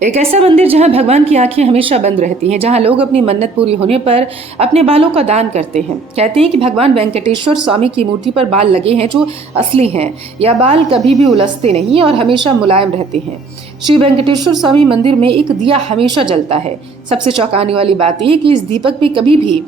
एक ऐसा मंदिर जहां भगवान की आंखें हमेशा बंद रहती हैं, जहां लोग अपनी मन्नत पूरी होने पर अपने बालों का दान करते हैं। कहते हैं कि भगवान वेंकटेश्वर स्वामी की मूर्ति पर बाल लगे हैं जो असली हैं। यह बाल कभी भी उलझते नहीं और हमेशा मुलायम रहते हैं। श्री वेंकटेश्वर स्वामी मंदिर में एक दिया हमेशा जलता है। सबसे चौंकाने वाली बात यह कि इस दीपक में कभी भी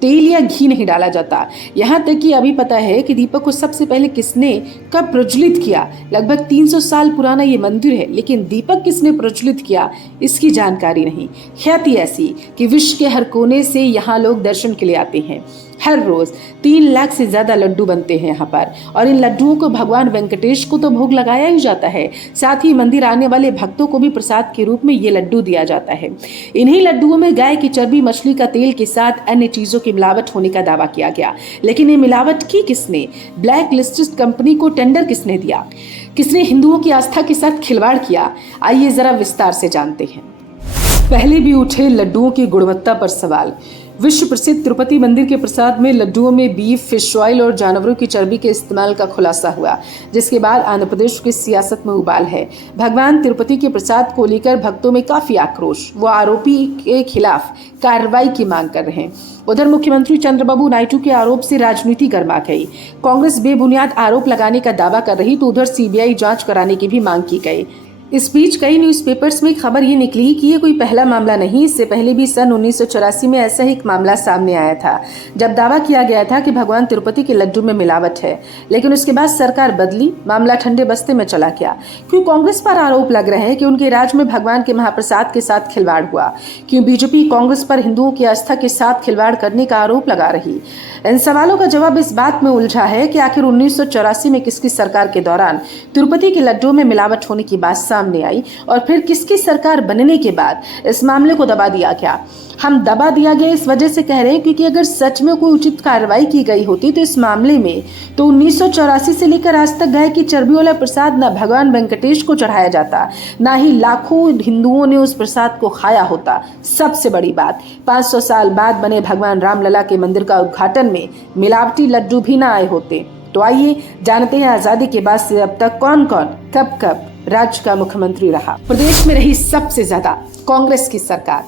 तेल या घी नहीं डाला जाता। यहाँ तक कि अभी पता है कि दीपक को सबसे पहले किसने कब प्रज्वलित किया। लगभग 300 साल पुराना ये मंदिर है, लेकिन दीपक किसने प्रज्वलित किया इसकी जानकारी नहीं। ख्याति ऐसी कि विश्व के हर कोने से यहाँ लोग दर्शन के लिए आते हैं। हर रोज 3 लाख से ज्यादा लड्डू बनते हैं यहाँ पर, और इन लड्डुओं को भगवान वेंकटेश को तो भोग लगाया ही जाता है। साथ ही मंदिर आने वाले भक्तों को भी प्रसाद के रूप में ये लड्डू दिया जाता है। इन्हीं लड्डुओं में गाय की चर्बी, मछली का तेल के साथ अन्य चीजों की मिलावट होने का दावा किया गया। लेकिन ये मिलावट की किसने? ब्लैक लिस्टेड कंपनी को टेंडर किसने दिया? किसने हिंदुओं की आस्था के साथ खिलवाड़ किया? आइए जरा विस्तार से जानते हैं। पहले भी उठे लड्डुओं की गुणवत्ता पर सवाल। विश्व प्रसिद्ध तिरुपति मंदिर के प्रसाद में लड्डुओं में बीफ, फिश ऑयल और जानवरों की चर्बी के इस्तेमाल का खुलासा हुआ, जिसके बाद आंध्र प्रदेश की सियासत में उबाल है। भगवान तिरुपति के प्रसाद को लेकर भक्तों में काफी आक्रोश। वो आरोपी के खिलाफ कार्रवाई की मांग कर रहे हैं। उधर मुख्यमंत्री चंद्रबाबू नायडू के आरोप से राजनीति गर्मा गई। कांग्रेस बेबुनियाद आरोप लगाने का दावा कर रही तो उधर सीबीआई जांच कराने की भी मांग की गई। इस बीच कई न्यूज़पेपर्स में खबर ये निकली कि ये कोई पहला मामला नहीं। इससे पहले भी सन 1984 में ऐसा ही एक मामला सामने आया था, जब दावा किया गया था कि भगवान तिरुपति के लड्डू में मिलावट है। लेकिन उसके बाद सरकार बदली, मामला ठंडे बस्ते में चला गया। क्यों कांग्रेस पर आरोप लग रहे हैं कि उनके राज में भगवान के महाप्रसाद के साथ खिलवाड़ हुआ? क्यों बीजेपी कांग्रेस पर हिंदुओं की आस्था के साथ खिलवाड़ करने का आरोप लगा रही? इन सवालों का जवाब इस बात में उलझा है कि आखिर 1984 में किसकी सरकार के दौरान तिरुपति के लड्डुओं में मिलावट होने की बात सामने आई, और फिर किसकी सरकार बनने के बाद इस मामले को दबा दिया गया। हम दबा दिया गया इस वजह से कह रहे हैं क्योंकि अगर सच में कोई उचित कार्रवाई की गई होती तो इस मामले में तो 1984 से लेकर आज तक गाय की चर्बी वाला प्रसाद न भगवान वेंकटेश को चढ़ाया जाता, ना ही लाखों हिंदुओं ने उस प्रसाद को खाया होता। सबसे बड़ी बात, 500 साल बाद बने भगवान रामलला के मंदिर का उद्घाटन में मिलावटी लड्डू भी ना आए होते। तो आइए जानते हैं आजादी के बाद से अब तक कौन कौन कब कब राज्य का मुख्यमंत्री रहा। प्रदेश में रही सबसे ज्यादा कांग्रेस की सरकार।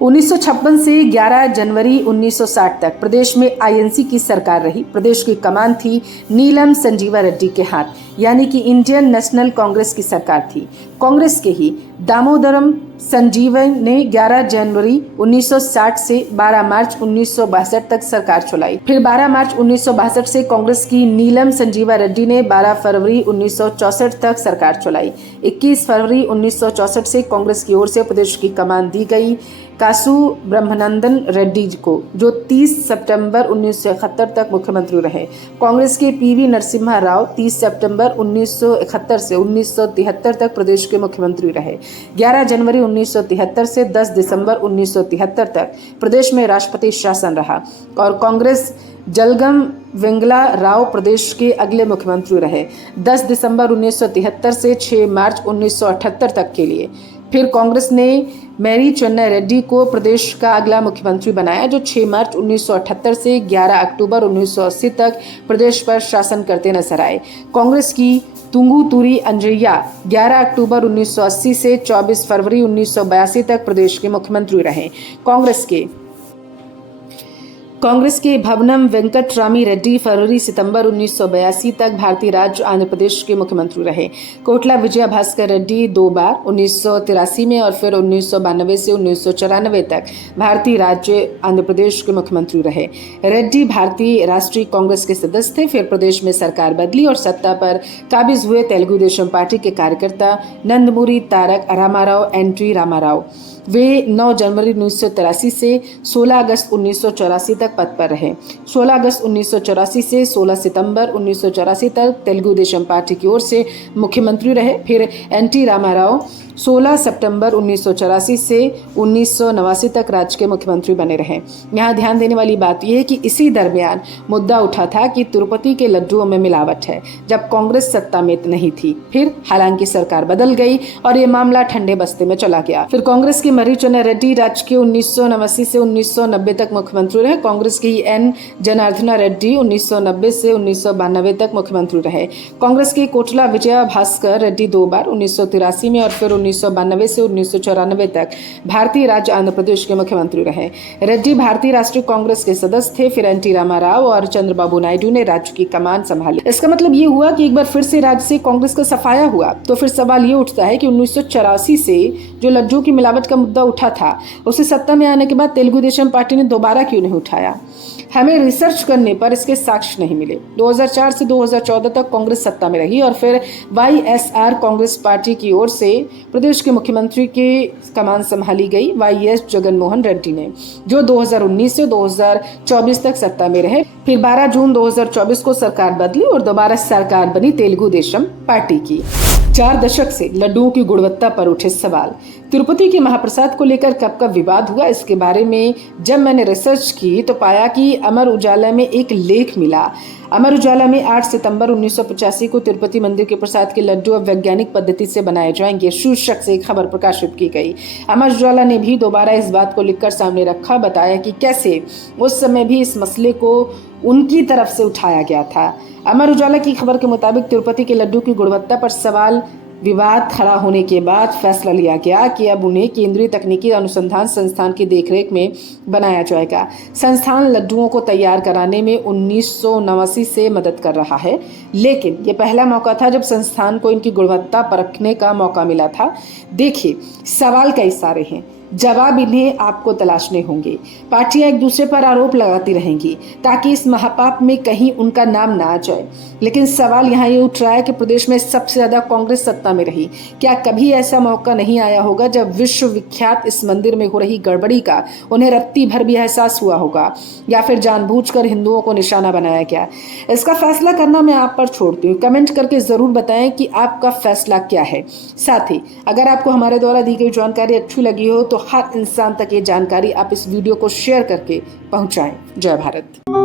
1956 से 11 जनवरी 1960 तक प्रदेश में आईएनसी की सरकार रही। प्रदेश की कमान थी नीलम संजीवा रेड्डी के हाथ, यानी कि इंडियन नेशनल कांग्रेस की सरकार थी। कांग्रेस के ही दामोदरम संजीवन ने 11 जनवरी 1960 से 12 मार्च 1962 तक सरकार चलाई। फिर 12 मार्च 1962 से कांग्रेस की नीलम संजीवा रेड्डी ने 12 फरवरी 1964 तक सरकार चलाई। 21 फरवरी 1964 से कांग्रेस की ओर से प्रदेश की कमान दी गई कासू ब्रह्मानंदन रेड्डी को, जो 30 सितंबर 1971 तक मुख्यमंत्री रहे। कांग्रेस के पीवी नरसिम्हा राव 30 सितंबर 1971 से 1973 तक प्रदेश के मुख्यमंत्री रहे। 11 जनवरी 1973 से 10 दिसंबर 1973 तक प्रदेश में राष्ट्रपति शासन रहा, और कांग्रेस जलगम वेंगला राव प्रदेश के अगले मुख्यमंत्री रहे 10 दिसंबर 1973 से 6 मार्च 1978 तक के लिए। फिर कांग्रेस ने मैरी चन्ना रेड्डी को प्रदेश का अगला मुख्यमंत्री बनाया, जो 6 मार्च 1978 से 11 अक्टूबर 1980 तक प्रदेश पर शासन करते नजर आए। कांग्रेस की तुंगुतुरी अंजय्या 11 अक्टूबर 1980 से 24 फरवरी 1982 तक प्रदेश के मुख्यमंत्री रहे। कांग्रेस के भवनम वेंकटरामी रेड्डी फरवरी सितंबर 1982 तक भारतीय राज्य आंध्र प्रदेश के मुख्यमंत्री रहे। कोटला विजय भास्कर रेड्डी 2 बार 1983 में और फिर 1992 से 1994 तक भारतीय राज्य आंध्र प्रदेश के मुख्यमंत्री रहे। रेड्डी भारतीय राष्ट्रीय कांग्रेस के सदस्य थे। फिर प्रदेश में सरकार बदली और सत्ता पर काबिज हुए तेलुगु देशम पार्टी के कार्यकर्ता नंदमूरी तारक रामाराव एनटी रामाराव। वे 9 जनवरी 1983 से 16 अगस्त 1984 तक पद पर रहे। 16 अगस्त 1984 से 16 सितंबर 1984 तक तेलुगु देशम पार्टी की ओर से मुख्यमंत्री रहे। फिर एनटी रामाराव 16 सितंबर 1984 से 1989 तक राज्य के मुख्यमंत्री बने रहे। यहाँ ध्यान देने वाली बात यह है कि इसी दरमियान मुद्दा उठा था कि तिरुपति के लड्डुओं में मिलावट है, जब कांग्रेस सत्ता में नहीं थी। फिर हालांकि सरकार बदल गई और ये मामला ठंडे बस्ते में चला गया। फिर कांग्रेस की मरी चन्ना रेड्डी राज्य के 1989 से 1990 तक मुख्यमंत्री रहे। कांग्रेस की एन जनार्दना रेड्डी 1990 से 1992 तक मुख्यमंत्री रहे। कांग्रेस के कोटला विजय भास्कर रेड्डी 2 बार 1983 में और फिर 1992 से 1994 तक भारतीय राज्य आंध्र प्रदेश के मुख्यमंत्री रहे। रेड्डी भारतीय राष्ट्रीय कांग्रेस के सदस्य थे। फिर एनटी रामाराव और चंद्रबाबू नायडू ने राज्य की कमान संभाली। इसका मतलब ये हुआ कि एक बार फिर से राज्य से कांग्रेस का सफाया हुआ। तो फिर सवाल ये उठता है कि 1984 से जो लड्डू की मिलावट का मुद्दा उठा था, उसे सत्ता में आने के बाद तेलुगु देशम पार्टी ने दोबारा क्यों नहीं उठाया? हमें रिसर्च करने पर इसके साक्ष्य नहीं मिले। 2004 से 2014 तक कांग्रेस सत्ता में रही और फिर वाईएसआर कांग्रेस पार्टी की ओर से प्रदेश के मुख्यमंत्री के कमान संभाली गई वाईएस जगनमोहन रेड्डी ने, जो 2019 से 2024 तक सत्ता में रहे। फिर 12 जून 2024 को सरकार बदली और दोबारा सरकार बनी तेलुगु देशम पार्टी की। 4 दशक से लड्डुओं की गुणवत्ता पर उठे सवाल। तिरुपति के महाप्रसाद को लेकर कब कब विवाद हुआ, इसके बारे में जब मैंने रिसर्च की तो पाया कि अमर उजाला में एक लेख मिला। अमर उजाला में 8 सितंबर 1985 को तिरुपति मंदिर के प्रसाद के लड्डू अब वैज्ञानिक पद्धति से बनाए जाएंगे शीर्षक से एक खबर प्रकाशित की गई। अमर उजाला ने भी दोबारा इस बात को लिखकर सामने रखा, बताया कि कैसे उस समय भी इस मसले को उनकी तरफ से उठाया गया था। अमर उजाला की खबर के मुताबिक तिरुपति के लड्डू की गुणवत्ता पर सवाल विवाद खड़ा होने के बाद फैसला लिया गया कि अब उन्हें केंद्रीय तकनीकी अनुसंधान संस्थान की देखरेख में बनाया जाएगा। संस्थान लड्डुओं को तैयार कराने में 1989 से मदद कर रहा है, लेकिन ये पहला मौका था जब संस्थान को इनकी गुणवत्ता परखने का मौका मिला था। देखिए, सवाल कई सारे हैं, जवाब इन्हें आपको तलाशने होंगे। पार्टियां एक दूसरे पर आरोप लगाती रहेंगी ताकि इस महापाप में कहीं उनका नाम ना आ जाए। लेकिन सवाल यहाँ ये उठ रहा है कि प्रदेश में सबसे ज्यादा कांग्रेस सत्ता में रही। क्या कभी ऐसा मौका नहीं आया होगा जब विश्व विख्यात इस मंदिर में हो रही गड़बड़ी का उन्हें रत्ती भर भी एहसास हुआ होगा, या फिर जानबूझकर हिंदुओं को निशाना बनाया गया? इसका फैसला करना मैं आप पर छोड़ती हूँ। कमेंट करके जरूर बताएं कि आपका फैसला क्या है। साथ ही अगर आपको हमारे द्वारा दी गई जानकारी अच्छी लगी हो तो हर इंसान तक ये जानकारी आप इस वीडियो को शेयर करके पहुंचाएं। जय भारत।